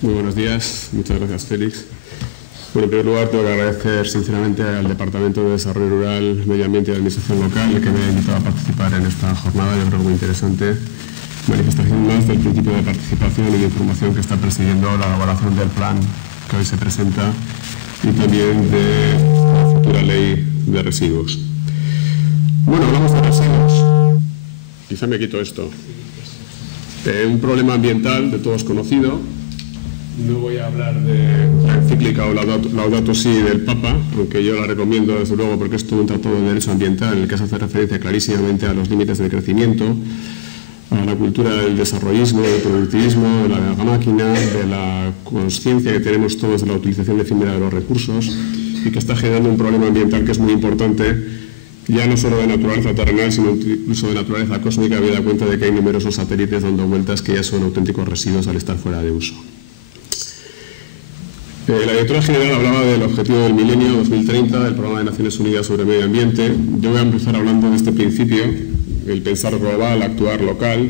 Muy buenos días, muchas gracias Félix. Bueno, en primer lugar tengo que agradecer sinceramente al Departamento de Desarrollo Rural, Medio Ambiente y Administración Local el que me ha invitado a participar en esta jornada, yo creo muy interesante, manifestación más del principio de participación y de información que está presidiendo la elaboración del plan que hoy se presenta y también de la futura ley de residuos. Bueno, hablamos de residuos. Quizá me quito esto. Un problema ambiental de todos conocido. No voy a hablar de la encíclica o Laudato Si del Papa, aunque yo la recomiendo desde luego porque es todo un tratado de derecho ambiental en el que se hace referencia clarísimamente a los límites del crecimiento, a la cultura del desarrollismo, del productivismo, de la máquina, de la conciencia que tenemos todos de la utilización efímera de los recursos y que está generando un problema ambiental que es muy importante, ya no solo de naturaleza terrenal, sino incluso de naturaleza cósmica, habida cuenta de que hay numerosos satélites dando vueltas que ya son auténticos residuos al estar fuera de uso. La directora general hablaba del objetivo del milenio 2030 del Programa de Naciones Unidas sobre Medio Ambiente. Yo voy a empezar hablando de este principio, el pensar global, actuar local.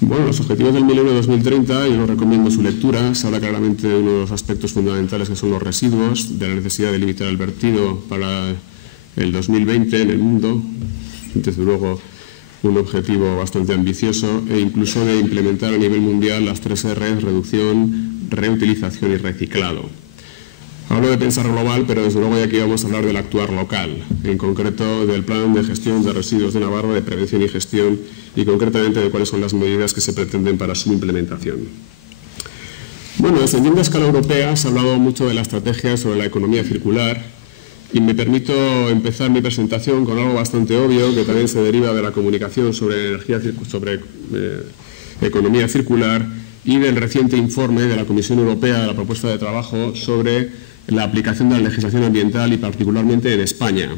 Bueno, los objetivos del milenio 2030, yo les recomiendo su lectura. Se habla claramente de uno de los aspectos fundamentales que son los residuos, de la necesidad de limitar el vertido para el 2020 en el mundo, desde luego un objetivo bastante ambicioso, e incluso de implementar a nivel mundial las 3 R's, reducción, reutilización y reciclado. Hablo de pensar global, pero desde luego ya aquí vamos a hablar del actuar local, en concreto del Plan de Gestión de Residuos de Navarra, de Prevención y Gestión, y concretamente de cuáles son las medidas que se pretenden para su implementación. Bueno, descendiendo a escala europea, se ha hablado mucho de la estrategia sobre la economía circular, y me permito empezar mi presentación con algo bastante obvio, que también se deriva de la comunicación sobre economía circular y del reciente informe de la Comisión Europea de la propuesta de trabajo sobre la aplicación de la legislación ambiental y particularmente en España.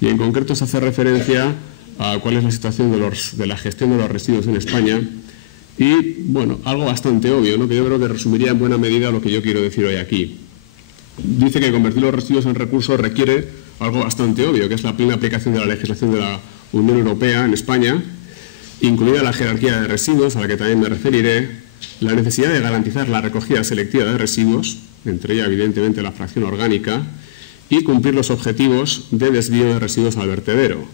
Y en concreto se hace referencia a cuál es la situación de la gestión de los residuos en España y, bueno, algo bastante obvio, ¿no?, que yo creo que resumiría en buena medida lo que yo quiero decir hoy aquí. Dice que convertir los residuos en recursos requiere algo bastante obvio, que es la plena aplicación de la legislación de la Unión Europea en España, incluida la jerarquía de residuos, a la que también me referiré, la necesidad de garantizar la recogida selectiva de residuos, entre ellas evidentemente la fracción orgánica, y cumplir los objetivos de desvío de residuos al vertedero.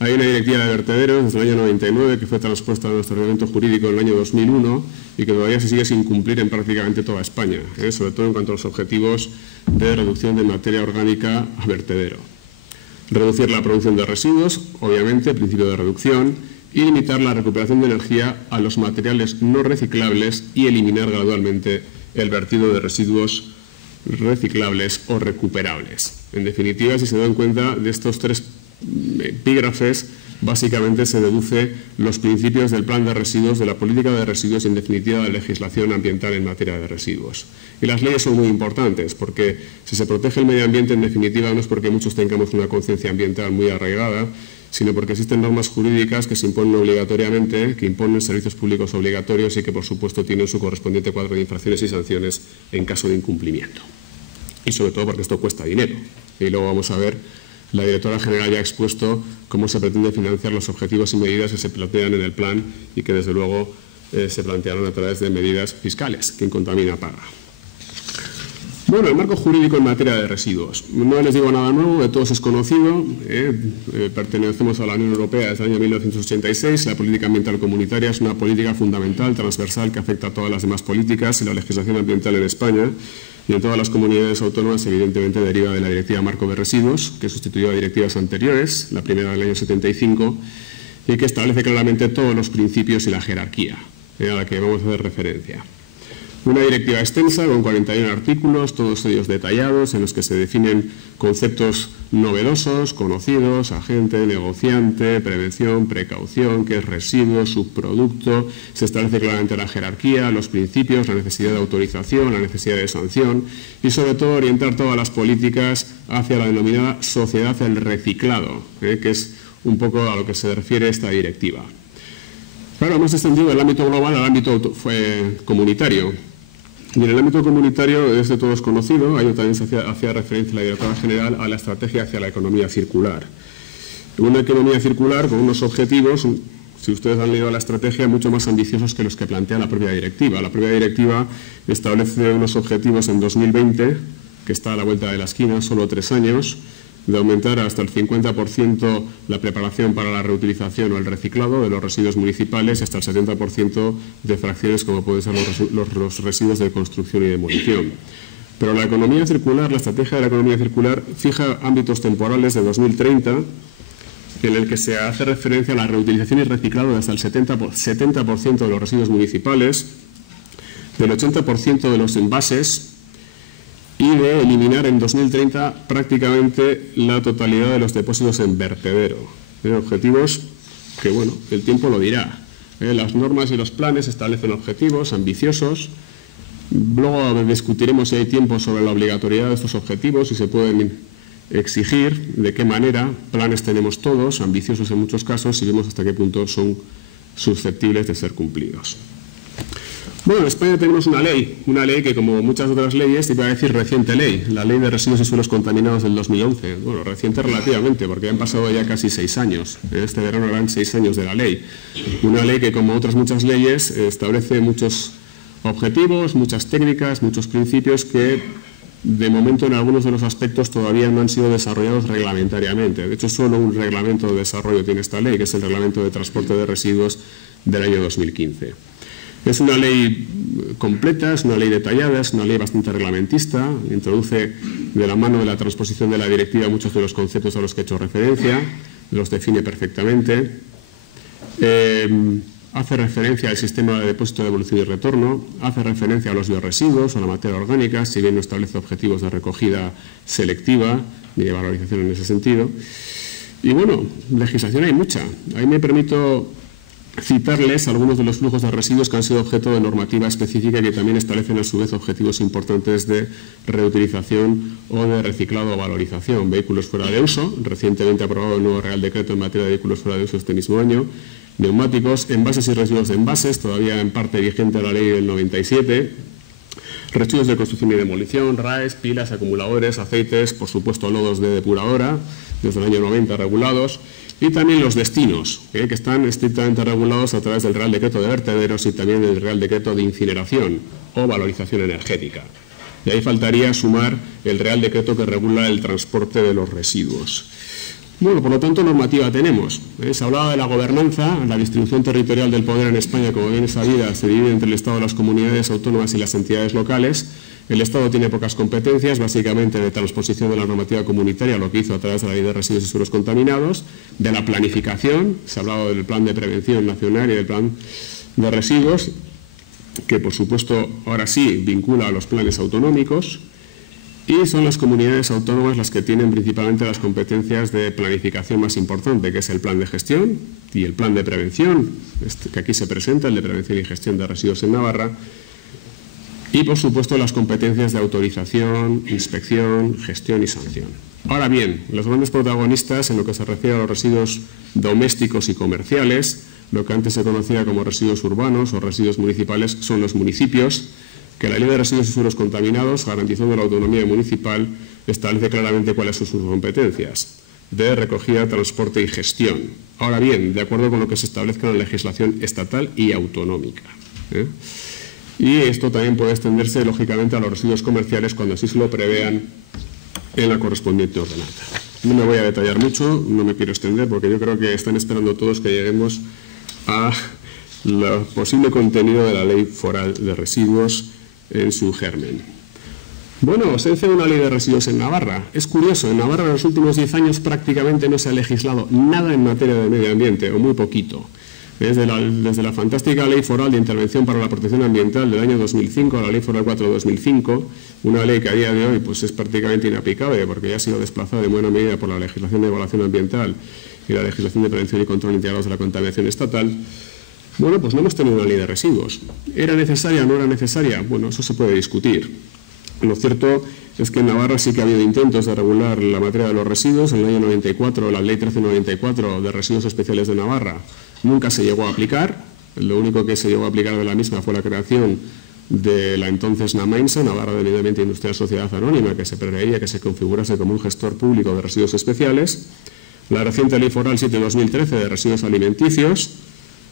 Hay una directiva de vertederos desde el año 99 que fue transpuesta a nuestro ordenamiento jurídico en el año 2001 y que todavía se sigue sin cumplir en prácticamente toda España, sobre todo en cuanto a los objetivos de reducción de materia orgánica a vertedero. Reducir la producción de residuos, obviamente, principio de reducción, y limitar la recuperación de energía a los materiales no reciclables y eliminar gradualmente el vertido de residuos reciclables o recuperables. En definitiva, si se dan cuenta de estos 3 epígrafes, básicamente se deduce los principios del plan de residuos, de la política de residuos y, en definitiva, de la legislación ambiental en materia de residuos. Y las leyes son muy importantes porque si se protege el medio ambiente, en definitiva, no es porque muchos tengamos una conciencia ambiental muy arraigada, sino porque existen normas jurídicas que se imponen obligatoriamente, que imponen servicios públicos obligatorios y que, por supuesto, tienen su correspondiente cuadro de infracciones y sanciones en caso de incumplimiento. Y sobre todo porque esto cuesta dinero. Y luego vamos a ver, la directora general ya ha expuesto cómo se pretende financiar los objetivos y medidas que se plantean en el plan y que, desde luego, se plantearon a través de medidas fiscales. Quien contamina paga. Bueno, el marco jurídico en materia de residuos. No les digo nada nuevo, de todos es conocido. Pertenecemos a la Unión Europea desde el año 1986. La política ambiental comunitaria es una política fundamental, transversal, que afecta a todas las demás políticas y la legislación ambiental en España y en todas las comunidades autónomas, evidentemente, deriva de la Directiva Marco de Residuos, que sustituyó a directivas anteriores, la primera del año 75, y que establece claramente todos los principios y la jerarquía a la que vamos a hacer referencia. Una directiva extensa con 41 artículos, todos ellos detallados, en los que se definen conceptos novedosos, conocidos, agente, negociante, prevención, precaución, qué es residuo, subproducto. Se establece claramente la jerarquía, los principios, la necesidad de autorización, la necesidad de sanción y, sobre todo, orientar todas las políticas hacia la denominada sociedad del reciclado, que es un poco a lo que se refiere esta directiva. Claro, hemos extendido del ámbito global al ámbito comunitario. Y en el ámbito comunitario es de todos conocido, ahí también se hacía referencia la directora general a la estrategia hacia la economía circular. Una economía circular con unos objetivos si ustedes han leído la estrategia, mucho más ambiciosos que los que plantea la propia directiva. La propia directiva establece unos objetivos en 2020, que está a la vuelta de la esquina, solo 3 años, de aumentar hasta el 50% la preparación para la reutilización o el reciclado de los residuos municipales y hasta el 70% de fracciones como pueden ser los residuos de construcción y demolición. Pero la economía circular, la estrategia de la economía circular, fija ámbitos temporales de 2030 en el que se hace referencia a la reutilización y reciclado de hasta el 70% de los residuos municipales, del 80% de los envases, y de eliminar en 2030 prácticamente la totalidad de los depósitos en vertedero. Objetivos que, bueno, el tiempo lo dirá. Las normas y los planes establecen objetivos ambiciosos. Luego discutiremos si hay tiempo sobre la obligatoriedad de estos objetivos y se pueden exigir, de qué manera. Planes tenemos todos, ambiciosos en muchos casos, y vemos hasta qué punto son susceptibles de ser cumplidos. Bueno, en España tenemos una ley que, como muchas otras leyes, iba a decir reciente ley, la Ley de Residuos y Suelos Contaminados del 2011. Bueno, reciente relativamente, porque han pasado ya casi 6 años. Este verano eran 6 años de la ley. Una ley que, como otras muchas leyes, establece muchos objetivos, muchas técnicas, muchos principios que, de momento, en algunos de los aspectos todavía no han sido desarrollados reglamentariamente. De hecho, solo un reglamento de desarrollo tiene esta ley, que es el Reglamento de Transporte de Residuos del año 2015. Es una ley completa, es una ley detallada, es una ley bastante reglamentista, introduce de la mano de la transposición de la directiva muchos de los conceptos a los que he hecho referencia, los define perfectamente, hace referencia al sistema de depósito, devolución y retorno, hace referencia a los biorresiduos, a la materia orgánica, si bien no establece objetivos de recogida selectiva ni de valorización en ese sentido. Y bueno, legislación hay mucha. Ahí me permito citarles algunos de los flujos de residuos que han sido objeto de normativa específica y que también establecen a su vez objetivos importantes de reutilización o de reciclado o valorización. Vehículos fuera de uso, recientemente aprobado el nuevo Real Decreto en materia de vehículos fuera de uso este mismo año. Neumáticos, envases y residuos de envases, todavía en parte vigente la ley del 97. Residuos de construcción y demolición, RAEs, pilas, acumuladores, aceites, por supuesto lodos de depuradora, desde el año 90 regulados. Y también los destinos, que están estrictamente regulados a través del Real Decreto de Vertederos y también del Real Decreto de Incineración o Valorización Energética. Y ahí faltaría sumar el Real Decreto que regula el transporte de los residuos. Bueno, por lo tanto, normativa tenemos. Se hablaba de la gobernanza, la distribución territorial del poder en España, como bien es sabida, se divide entre el Estado, las comunidades autónomas y las entidades locales. El Estado tiene pocas competencias, básicamente de transposición de la normativa comunitaria, lo que hizo a través de la Ley de Residuos y Suelos Contaminados, de la planificación, se ha hablado del Plan de Prevención Nacional y del Plan de Residuos, que por supuesto ahora sí vincula a los planes autonómicos, y son las comunidades autónomas las que tienen principalmente las competencias de planificación más importante, que es el Plan de Gestión y el Plan de Prevención, que aquí se presenta, el de Prevención y Gestión de Residuos en Navarra, y, por supuesto, las competencias de autorización, inspección, gestión y sanción. Ahora bien, los grandes protagonistas en lo que se refiere a los residuos domésticos y comerciales, lo que antes se conocía como residuos urbanos o residuos municipales, son los municipios, que la Ley de Residuos y Suelos Contaminados, garantizando la autonomía municipal, establece claramente cuáles son sus competencias de recogida, transporte y gestión. Ahora bien, de acuerdo con lo que se establezca en la legislación estatal y autonómica. Y esto también puede extenderse, lógicamente, a los residuos comerciales cuando así se lo prevean en la correspondiente ordenanza. No me voy a detallar mucho, no me quiero extender, porque yo creo que están esperando todos que lleguemos a el posible contenido de la Ley Foral de Residuos en su germen. Bueno, se hace una ley de residuos en Navarra. Es curioso, en Navarra en los últimos 10 años prácticamente no se ha legislado nada en materia de medio ambiente, o muy poquito. Desde la fantástica Ley Foral de Intervención para la Protección Ambiental del año 2005 a la Ley Foral 4 de 2005, una ley que a día de hoy pues, es prácticamente inaplicable porque ya ha sido desplazada en buena medida por la legislación de evaluación ambiental y la legislación de prevención y control integrados de la contaminación estatal. Bueno, pues no hemos tenido una ley de residuos. ¿Era necesaria o no era necesaria? Bueno, eso se puede discutir. Lo cierto es que en Navarra sí que ha habido intentos de regular la materia de los residuos. En el año 94, la Ley 1394 de Residuos Especiales de Navarra nunca se llegó a aplicar. Lo único que se llegó a aplicar de la misma fue la creación de la entonces NAMAINSA, Navarra de Medio Ambiente Industrial Sociedad Anónima, que se preveía que se configurase como un gestor público de residuos especiales. La reciente Ley Foral 7/2013 de Residuos Alimenticios,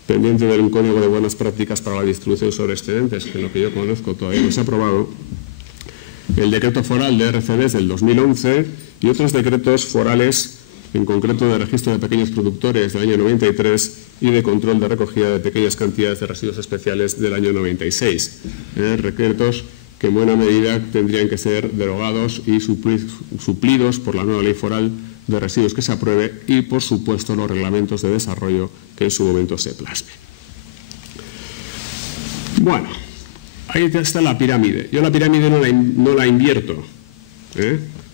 pendiente de un código de buenas prácticas para la distribución sobre excedentes, que en lo que yo conozco todavía no se ha aprobado, el decreto foral de RCDs del 2011 y otros decretos forales, en concreto de registro de pequeños productores del año 93 y de control de recogida de pequeñas cantidades de residuos especiales del año 96. Decretos que en buena medida tendrían que ser derogados y suplidos por la nueva ley foral de residuos que se apruebe y, por supuesto, los reglamentos de desarrollo que en su momento se plasmen. Bueno, ahí está la pirámide. Yo la pirámide no la invierto,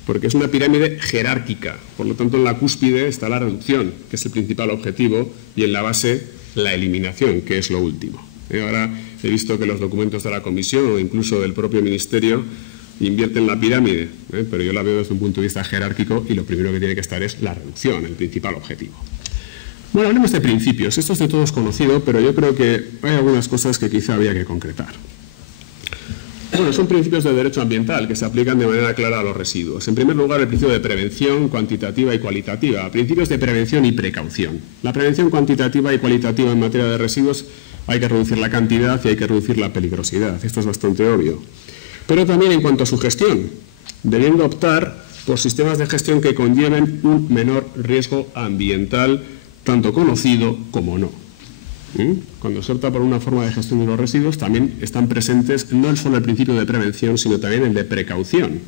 porque es una pirámide jerárquica. Por lo tanto, en la cúspide está la reducción, que es el principal objetivo, y en la base la eliminación, que es lo último. Ahora he visto que los documentos de la Comisión o incluso del propio Ministerio invierten la pirámide, pero yo la veo desde un punto de vista jerárquico y lo primero que tiene que estar es la reducción, el principal objetivo. Bueno, hablemos de principios. Esto es de todos conocido, pero yo creo que hay algunas cosas que quizá habría que concretar. Bueno, son principios de derecho ambiental que se aplican de manera clara a los residuos. En primer lugar, el principio de prevención cuantitativa y cualitativa. Principios de prevención y precaución. La prevención cuantitativa y cualitativa en materia de residuos, hay que reducir la cantidad y hay que reducir la peligrosidad. Esto es bastante obvio. Pero también en cuanto a su gestión, debiendo optar por sistemas de gestión que conlleven un menor riesgo ambiental, tanto conocido como no. Cuando se opta por una forma de gestión de los residuos, también están presentes no solo el principio de prevención, sino también el de precaución.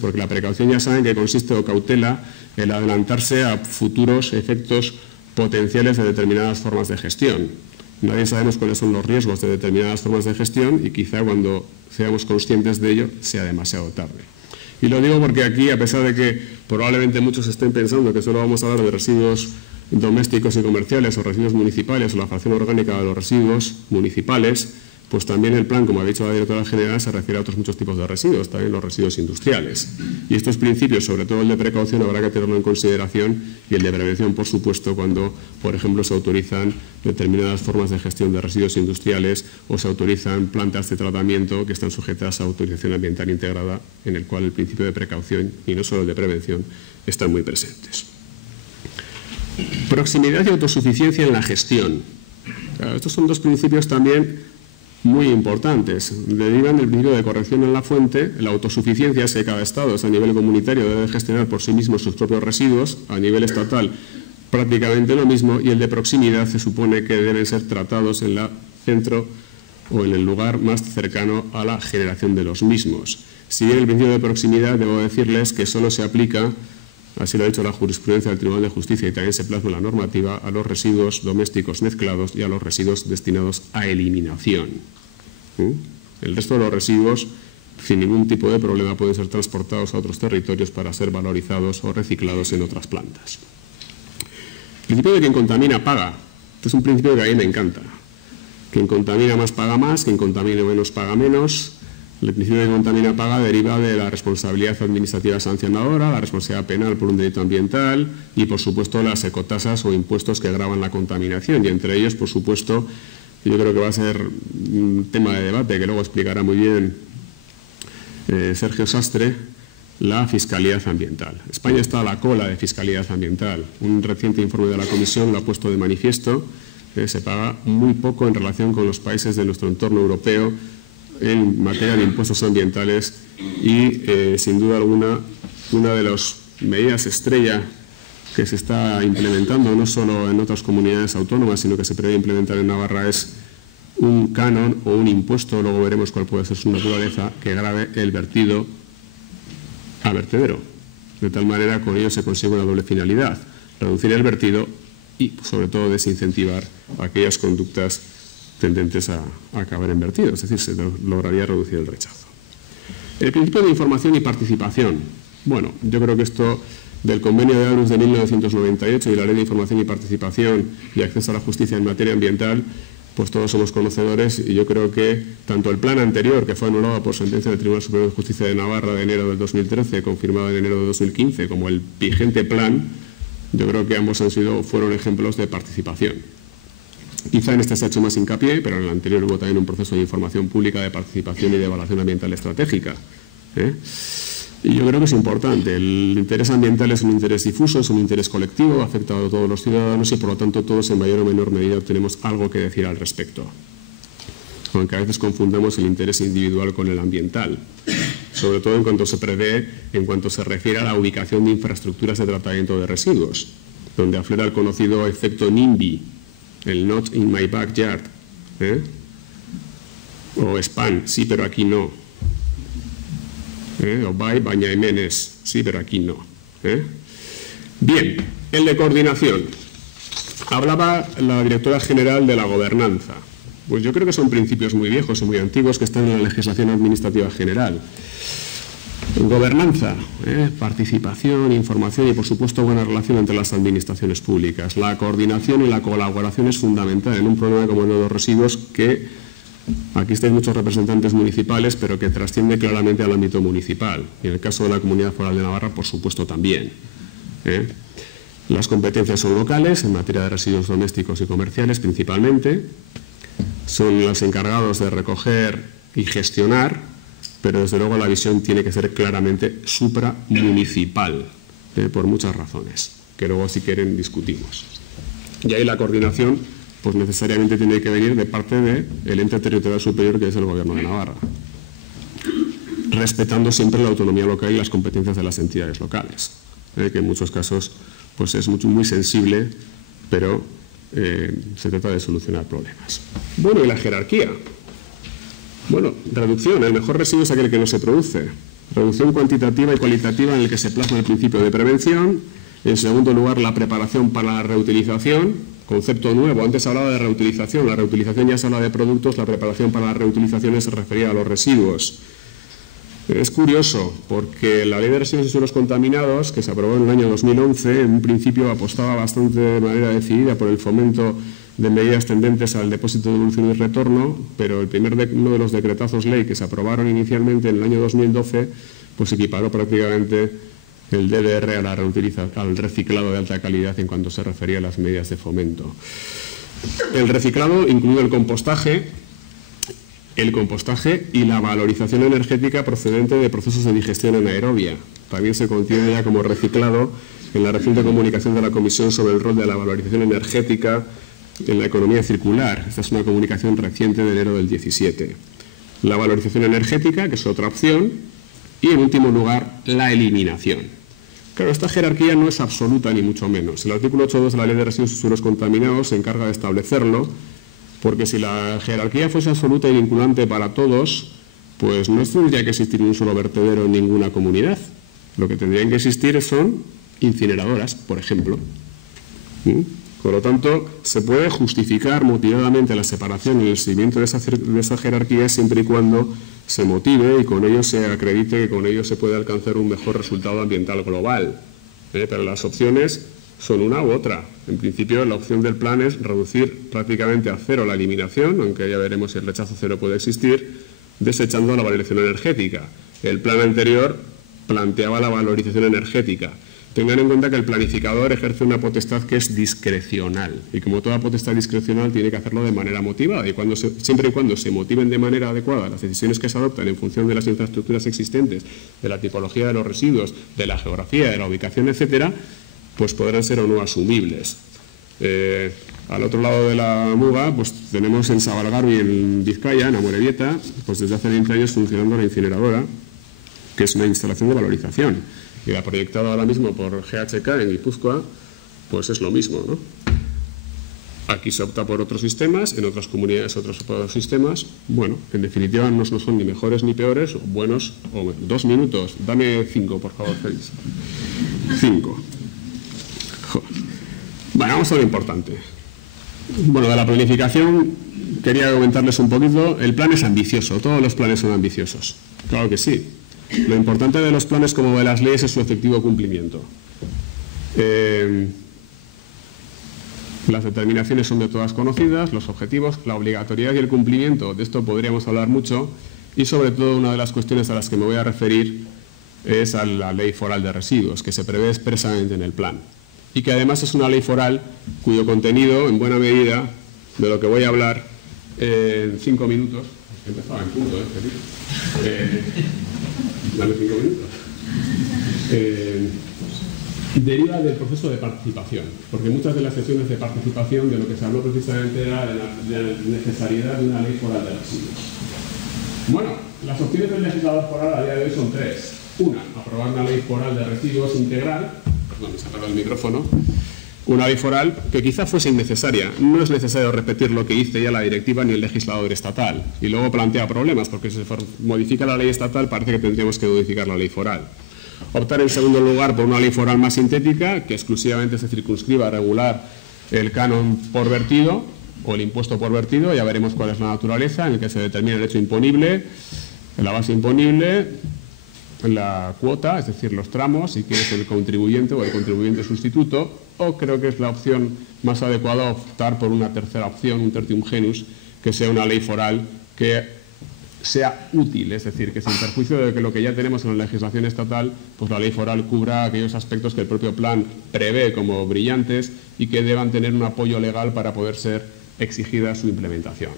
Porque la precaución ya saben que consiste o cautela el adelantarse a futuros efectos potenciales de determinadas formas de gestión. Nadie sabemos cuáles son los riesgos de determinadas formas de gestión y quizá cuando seamos conscientes de ello sea demasiado tarde. Y lo digo porque aquí, a pesar de que probablemente muchos estén pensando que solo vamos a hablar de residuos domésticos y comerciales o residuos municipales o la fracción orgánica de los residuos municipales, pues también el plan, como ha dicho la directora general, se refiere a otros muchos tipos de residuos, también los residuos industriales. Y estos principios, sobre todo el de precaución, habrá que tenerlo en consideración y el de prevención, por supuesto, cuando, por ejemplo, se autorizan determinadas formas de gestión de residuos industriales o se autorizan plantas de tratamiento que están sujetas a autorización ambiental integrada, en el cual el principio de precaución y no solo el de prevención están muy presentes. Proximidad y autosuficiencia en la gestión. Claro, estos son dos principios también muy importantes. Derivan del principio de corrección en la fuente. La autosuficiencia es que cada Estado a nivel comunitario debe gestionar por sí mismo sus propios residuos. A nivel estatal prácticamente lo mismo. Y el de proximidad se supone que deben ser tratados en el centro o en el lugar más cercano a la generación de los mismos. Si bien el principio de proximidad, debo decirles que solo se aplica, así lo ha dicho la jurisprudencia del Tribunal de Justicia y también se plasma en la normativa, a los residuos domésticos mezclados y a los residuos destinados a eliminación. El resto de los residuos, sin ningún tipo de problema, pueden ser transportados a otros territorios para ser valorizados o reciclados en otras plantas. El principio de quien contamina paga. Este es un principio que a mí me encanta. Quien contamina más paga más, quien contamina menos paga menos. El principio de contamina paga deriva de la responsabilidad administrativa sancionadora, la responsabilidad penal por un delito ambiental y, por supuesto, las ecotasas o impuestos que gravan la contaminación. Y entre ellos, por supuesto, yo creo que va a ser un tema de debate que luego explicará muy bien Sergio Sastre, la fiscalidad ambiental. España está a la cola de fiscalidad ambiental. Un reciente informe de la Comisión lo ha puesto de manifiesto. Se paga muy poco en relación con los países de nuestro entorno europeo en materia de impuestos ambientales y, sin duda alguna, una de las medidas estrella que se está implementando no solo en otras comunidades autónomas, sino que se prevé implementar en Navarra es un canon o un impuesto, luego veremos cuál puede ser su naturaleza, que grave el vertido a vertedero. De tal manera, con ello se consigue una doble finalidad: reducir el vertido y, sobre todo, desincentivar aquellas conductas tendentes a acabar en vertido, es decir, se lograría reducir el rechazo. El principio de información y participación. Bueno, yo creo que esto del Convenio de Aarhus de 1998 y la Ley de Información y Participación y Acceso a la Justicia en materia ambiental, pues todos somos conocedores y yo creo que tanto el plan anterior, que fue anulado por sentencia del Tribunal Superior de Justicia de Navarra de enero del 2013, confirmado en enero de 2015, como el vigente plan, yo creo que ambos fueron ejemplos de participación. Quizá en este se ha hecho más hincapié, pero en el anterior hubo también un proceso de información pública, de participación y de evaluación ambiental estratégica. Y yo creo que es importante. El interés ambiental es un interés difuso, es un interés colectivo, afecta a todos los ciudadanos y por lo tanto todos en mayor o menor medida tenemos algo que decir al respecto. Aunque a veces confundamos el interés individual con el ambiental, sobre todo en cuanto se prevé, en cuanto se refiere a la ubicación de infraestructuras de tratamiento de residuos, donde aflora el conocido efecto NIMBY, el Not in my backyard, o SPAN, sí pero aquí no, o BY, Bañaimenes, sí pero aquí no. Bien, el de coordinación. Hablaba la directora general de la gobernanza. Pues yo creo que son principios muy viejos y muy antiguos que están en la legislación administrativa general. Gobernanza, participación, información y, por supuesto, buena relación entre las administraciones públicas. La coordinación y la colaboración es fundamental en un problema como el de los residuos que, aquí estáis muchos representantes municipales, pero que trasciende claramente al ámbito municipal. Y en el caso de la Comunidad Foral de Navarra, por supuesto, también. Las competencias son locales, en materia de residuos domésticos y comerciales principalmente. Son los encargados de recoger y gestionar, pero desde luego la visión tiene que ser claramente supramunicipal, por muchas razones, que luego si quieren discutimos. Y ahí la coordinación pues necesariamente tiene que venir de parte del ente territorial superior, que es el Gobierno de Navarra, respetando siempre la autonomía local y las competencias de las entidades locales, que en muchos casos pues es muy sensible, pero se trata de solucionar problemas. Bueno, y la jerarquía. Bueno, reducción. El mejor residuo es aquel que no se produce. Reducción cuantitativa y cualitativa en el que se plasma el principio de prevención. En segundo lugar, la preparación para la reutilización. Concepto nuevo. Antes hablaba de reutilización. La reutilización ya se habla de productos. La preparación para la reutilización se refería a los residuos. Es curioso, porque la Ley de Residuos y Suelos Contaminados, que se aprobó en el año 2011, en un principio apostaba bastante de manera decidida por el fomento de medidas tendentes al depósito de devolución y retorno, pero uno de los decretazos ley que se aprobaron inicialmente en el año 2012, pues equiparó prácticamente el DDR al reciclado de alta calidad en cuanto se refería a las medidas de fomento. El reciclado incluye el compostaje y la valorización energética procedente de procesos de digestión anaerobia. También se contiene ya como reciclado en la reciente comunicación de la Comisión sobre el rol de la valorización energética en la economía circular. Esta es una comunicación reciente de enero del 17. La valorización energética, que es otra opción, y en último lugar, la eliminación. Claro, esta jerarquía no es absoluta ni mucho menos. El artículo 8.2 de la Ley de Residuos y Suelos Contaminados se encarga de establecerlo, porque si la jerarquía fuese absoluta y vinculante para todos, pues no tendría que existir un solo vertedero en ninguna comunidad. Lo que tendrían que existir son incineradoras, por ejemplo. Por lo tanto, se puede justificar motivadamente la separación y el seguimiento de esa jerarquía siempre y cuando se motive y con ello se acredite que con ello se puede alcanzar un mejor resultado ambiental global. Pero las opciones son una u otra. En principio, la opción del plan es reducir prácticamente a cero la eliminación, aunque ya veremos si el rechazo cero puede existir, desechando la valorización energética. El plan anterior planteaba la valorización energética. Tengan en cuenta que el planificador ejerce una potestad que es discrecional y como toda potestad discrecional tiene que hacerlo de manera motivada y siempre y cuando se motiven de manera adecuada las decisiones que se adoptan en función de las infraestructuras existentes, de la tipología de los residuos, de la geografía, de la ubicación, etcétera, pues podrán ser o no asumibles. Al otro lado de la muga pues tenemos en Sabalgarbi, en Vizcaya, en Amorebieta, pues desde hace 20 años funcionando la incineradora, que es una instalación de valorización. Y la proyectada ahora mismo por GHK en Guipúzcoa, pues es lo mismo, ¿no? Aquí se opta por otros sistemas, en otras comunidades otros sistemas. Bueno, en definitiva no son ni mejores ni peores, o buenos o 2 minutos. Dame 5, por favor, Félix. 5. Bueno, vamos a lo importante. Bueno, de la planificación quería comentarles un poquito. El plan es ambicioso, todos los planes son ambiciosos. Claro que sí. Lo importante de los planes como de las leyes es su efectivo cumplimiento. Las determinaciones son de todas conocidas, los objetivos, la obligatoriedad y el cumplimiento, de esto podríamos hablar mucho, y sobre todo una de las cuestiones a las que me voy a referir es a la Ley Foral de Residuos, que se prevé expresamente en el plan, y que además es una ley foral cuyo contenido, en buena medida, de lo que voy a hablar en 5 minutos, empezaba en punto, Felipe. Dame 5 minutos. deriva del proceso de participación, porque muchas de las sesiones de participación de lo que se habló precisamente era de la necesariedad de una ley foral de residuos. Bueno, las opciones del legislador foral a día de hoy son tres. Una, aprobar una ley foral de residuos integral, perdón, me he sacado el micrófono, una ley foral que quizá fuese innecesaria. No es necesario repetir lo que dice ya la directiva ni el legislador estatal. Y luego plantea problemas, porque si se modifica la ley estatal parece que tendríamos que modificar la ley foral. Optar en segundo lugar por una ley foral más sintética, que exclusivamente se circunscriba a regular el canon por vertido o el impuesto por vertido. Ya veremos cuál es la naturaleza en el que se determina el hecho imponible, la base imponible, la cuota, es decir, los tramos, y quién es el contribuyente o el contribuyente sustituto. O creo que es la opción más adecuada optar por una tercera opción, un tertium genus, que sea una ley foral que sea útil, es decir, que sin perjuicio de que lo que ya tenemos en la legislación estatal, pues la ley foral cubra aquellos aspectos que el propio plan prevé como brillantes y que deban tener un apoyo legal para poder ser exigida su implementación.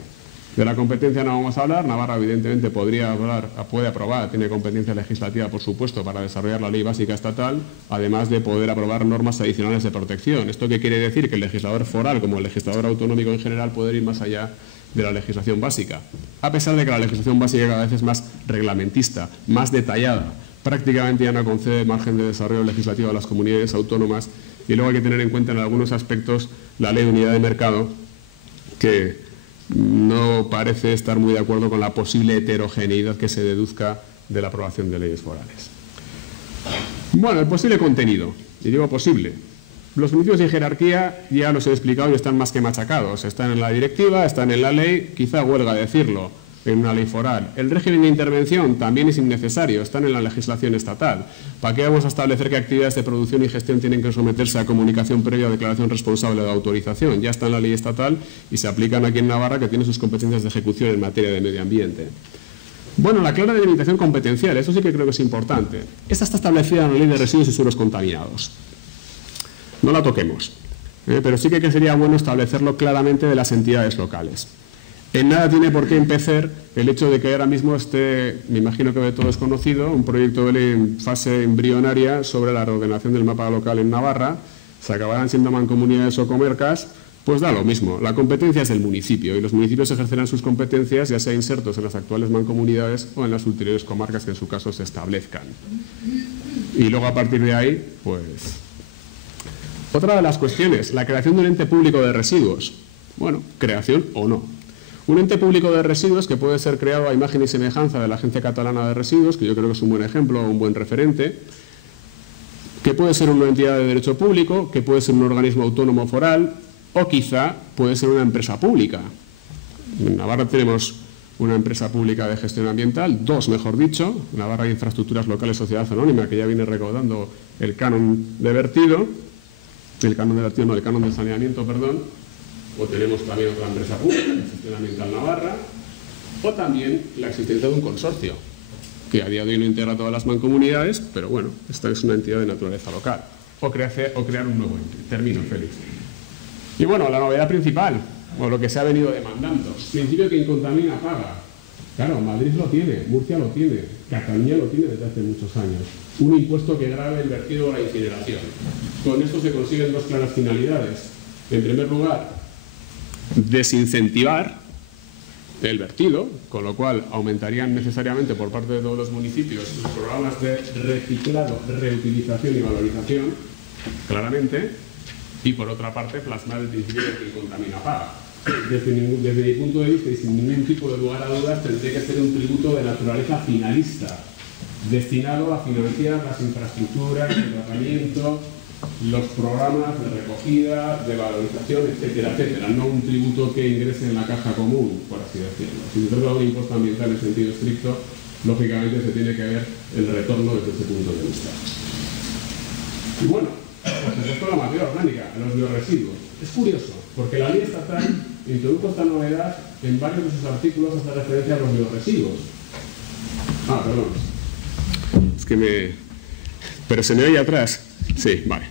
De la competencia no vamos a hablar. Navarra evidentemente puede aprobar, tiene competencia legislativa por supuesto para desarrollar la ley básica estatal, además de poder aprobar normas adicionales de protección. ¿Esto qué quiere decir? Que el legislador foral, como el legislador autonómico en general, puede ir más allá de la legislación básica, a pesar de que la legislación básica cada vez es más reglamentista, más detallada, prácticamente ya no concede margen de desarrollo legislativo a las comunidades autónomas. Y luego hay que tener en cuenta en algunos aspectos la ley de unidad de mercado, que no parece estar muy de acuerdo con la posible heterogeneidad que se deduzca de la aprobación de leyes forales. Bueno, el posible contenido, y digo posible. Los principios de jerarquía ya los he explicado y están más que machacados. Están en la directiva, están en la ley, quizá huelga decirlo, en una ley foral. El régimen de intervención también es innecesario, están en la legislación estatal. ¿Para qué vamos a establecer qué actividades de producción y gestión tienen que someterse a comunicación previa o declaración responsable de autorización? Ya está en la ley estatal y se aplican aquí en Navarra, que tiene sus competencias de ejecución en materia de medio ambiente. Bueno, la clara delimitación competencial, eso sí que creo que es importante. Esta está establecida en la ley de residuos y suelos contaminados. No la toquemos, pero sí que sería bueno establecerlo claramente de las entidades locales. En nada tiene por qué empezar el hecho de que ahora mismo esté, me imagino que de todo es conocido, un proyecto de ley en fase embrionaria sobre la reordenación del mapa local en Navarra. Se acabarán siendo mancomunidades o comarcas, pues da lo mismo. La competencia es del municipio y los municipios ejercerán sus competencias, ya sea insertos en las actuales mancomunidades o en las ulteriores comarcas que en su caso se establezcan. Y luego a partir de ahí, pues... Otra de las cuestiones, la creación de un ente público de residuos. Bueno, creación o no. Un ente público de residuos que puede ser creado a imagen y semejanza de la Agencia Catalana de Residuos, que yo creo que es un buen ejemplo, un buen referente, que puede ser una entidad de derecho público, que puede ser un organismo autónomo foral, o quizá puede ser una empresa pública. En Navarra tenemos una empresa pública de gestión ambiental, dos mejor dicho, Navarra Infraestructuras Locales Sociedad Anónima, que ya viene recaudando el canon de vertido, el canon de saneamiento, perdón. O tenemos también otra empresa pública, la Gestión Ambiental Navarra, o también la existencia de un consorcio, que a día de hoy no integra todas las mancomunidades, pero bueno, esta es una entidad de naturaleza local. O crear un nuevo ente. Termino, Félix. Y bueno, la novedad principal, o lo que se ha venido demandando, principio quien contamina paga. Claro, Madrid lo tiene, Murcia lo tiene, Cataluña lo tiene desde hace muchos años. Un impuesto que grave el vertido o la incineración. Con esto se consiguen dos claras finalidades. En primer lugar, desincentivar el vertido, con lo cual aumentarían necesariamente por parte de todos los municipios los programas de reciclado, reutilización y valorización, claramente, y por otra parte plasmar el principio de que el contamina paga. Desde mi punto de vista y sin ningún tipo de lugar a dudas, tendría que ser un tributo de naturaleza finalista, destinado a financiar las infraestructuras, el tratamiento, los programas de recogida, de valorización, etcétera, etcétera. No un tributo que ingrese en la caja común, por así decirlo. Si se trata de un impuesto ambiental en sentido estricto, lógicamente se tiene que ver el retorno desde ese punto de vista. Y bueno, por supuesto la materia orgánica, los biorresiduos. Es curioso, porque la ley estatal introdujo esta novedad en varios de sus artículos, hace referencia a los biorresiduos. Ah, perdón. Es que me... Pero se me oye atrás. Sí, vale.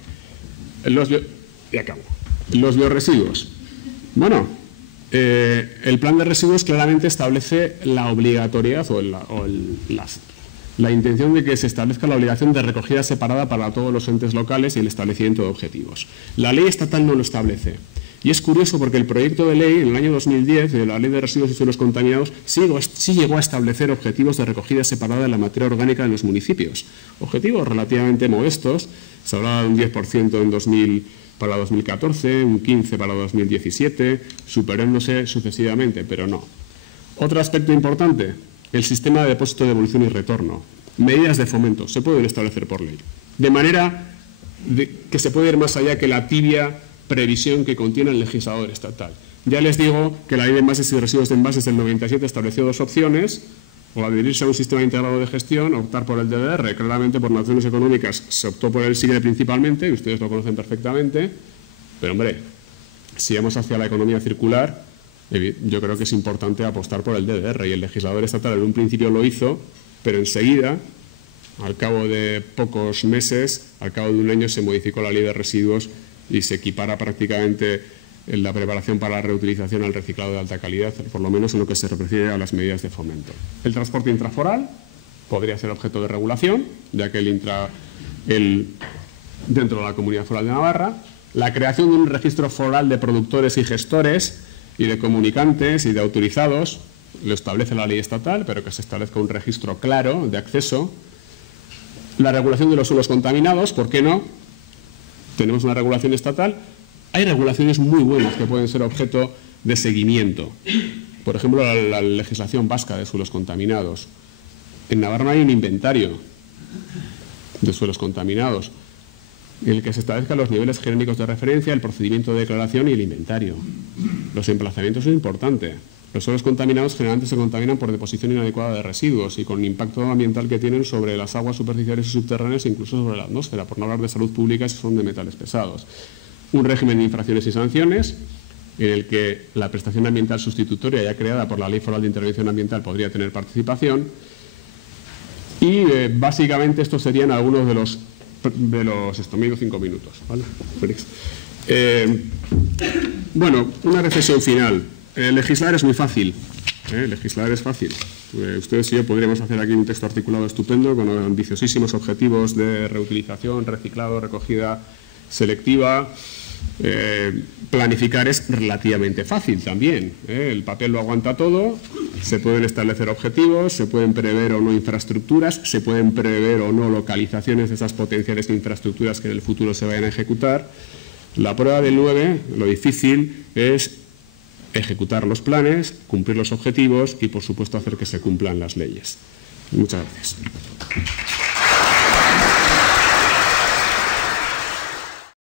Y acabo. Los biorresiduos. Bueno, el plan de residuos claramente establece la obligatoriedad o la intención de que se establezca la obligación de recogida separada para todos los entes locales y el establecimiento de objetivos. La ley estatal no lo establece. Y es curioso porque el proyecto de ley, en el año 2010, de la Ley de Residuos y Suelos Contaminados, sí llegó a establecer objetivos de recogida separada de la materia orgánica en los municipios. Objetivos relativamente modestos. Se hablaba de un 10% para 2014, un 15% para 2017, superándose sucesivamente, pero no. Otro aspecto importante, el sistema de depósito, devolución y retorno. Medidas de fomento se pueden establecer por ley. De manera que se puede ir más allá que la tibia previsión que contiene el legislador estatal. Ya les digo que la Ley de Envases y Residuos de Envases del 97 estableció dos opciones: o adherirse a un sistema integrado de gestión o optar por el DDR. Claramente, por razones económicas, se optó por el SIGRE principalmente, y ustedes lo conocen perfectamente, pero hombre, si vamos hacia la economía circular, yo creo que es importante apostar por el DDR, y el legislador estatal en un principio lo hizo, pero enseguida, al cabo de pocos meses, al cabo de un año, se modificó la Ley de Residuos y se equipara prácticamente la preparación para la reutilización al reciclado de alta calidad, por lo menos en lo que se refiere a las medidas de fomento. El transporte intraforal podría ser objeto de regulación, ya que dentro de la Comunidad Foral de Navarra. La creación de un registro foral de productores y gestores y de comunicantes y de autorizados lo establece la ley estatal, pero que se establezca un registro claro de acceso. La regulación de los suelos contaminados, ¿por qué no? Tenemos una regulación estatal. Hay regulaciones muy buenas que pueden ser objeto de seguimiento. Por ejemplo, la legislación vasca de suelos contaminados. En Navarra no hay un inventario de suelos contaminados en el que se establezcan los niveles genéricos de referencia, el procedimiento de declaración y el inventario. Los emplazamientos son importantes. Los suelos contaminados generalmente se contaminan por deposición inadecuada de residuos y con el impacto ambiental que tienen sobre las aguas superficiales y subterráneas e incluso sobre la atmósfera, por no hablar de salud pública si son de metales pesados. Un régimen de infracciones y sanciones en el que la prestación ambiental sustitutoria ya creada por la Ley Foral de Intervención Ambiental podría tener participación. Y básicamente estos serían algunos de los me he ido 5 minutos, ¿vale, Félix? Bueno, una reflexión final. Legislar es muy fácil. Legislar es fácil. Ustedes y yo podríamos hacer aquí un texto articulado estupendo con ambiciosísimos objetivos de reutilización, reciclado, recogida selectiva. Planificar es relativamente fácil también. El papel lo aguanta todo. Se pueden establecer objetivos, se pueden prever o no infraestructuras, se pueden prever o no localizaciones de esas potenciales infraestructuras que en el futuro se vayan a ejecutar. La prueba del 9, lo difícil es ejecutar los planes, cumplir los objetivos y, por supuesto, hacer que se cumplan las leyes. Muchas gracias.